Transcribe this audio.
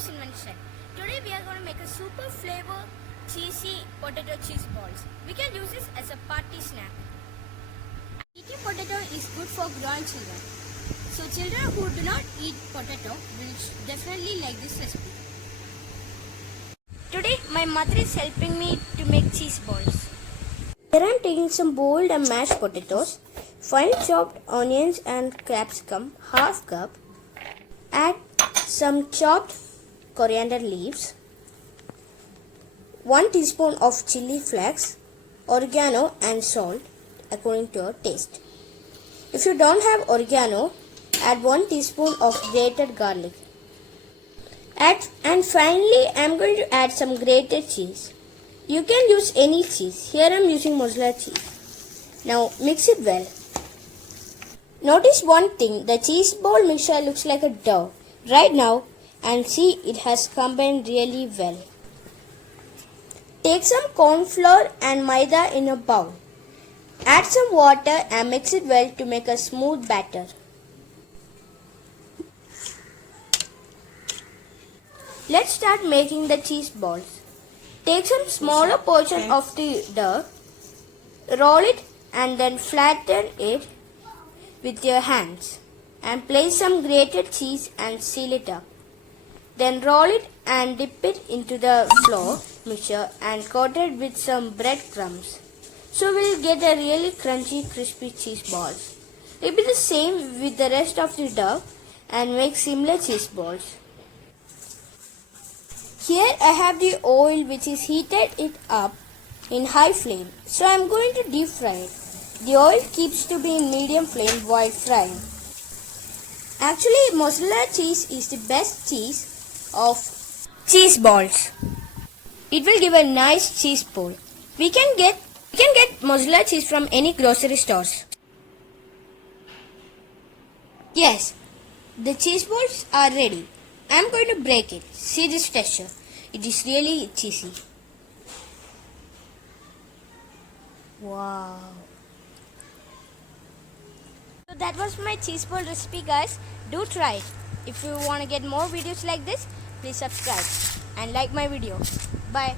Anu's invention. Today we are going to make a super flavor cheesy potato cheese balls. We can use this as a party snack. Eating potato is good for grown children. So children who do not eat potato will definitely like this recipe. Today my mother is helping me to make cheese balls. Here I am taking some boiled and mashed potatoes, fine chopped onions and capsicum, half cup. Add some chopped coriander leaves, 1 teaspoon of chili flakes, oregano and salt according to your taste. If you don't have oregano, add 1 teaspoon of grated garlic. And finally, I am going to add some grated cheese. You can use any cheese. Here I am using mozzarella cheese. Now mix it well. Notice one thing, the cheese ball mixture looks like a dough right now, and see, it has combined really well. Take some corn flour and maida in a bowl. Add some water and mix it well to make a smooth batter. Let's start making the cheese balls. Take some smaller portion of the dough, roll it and then flatten it with your hands and place some grated cheese and seal it up. Then roll it and dip it into the flour mixture and coat it with some breadcrumbs. So we'll get a really crunchy, crispy cheese balls. Repeat the same with the rest of the dough and make similar cheese balls. Here I have the oil which is heated it up in high flame. So I am going to deep fry it. The oil keeps to be in medium flame while frying. Actually, mozzarella cheese is the best cheese of cheese balls. It will give a nice cheese ball. We can get mozzarella cheese from any grocery stores. Yes, the cheese balls are ready. I am going to break it. See this texture. It is really cheesy. Wow. So that was my cheese ball recipe, guys. Do try it. If you want to get more videos like this, please subscribe and like my video. Bye.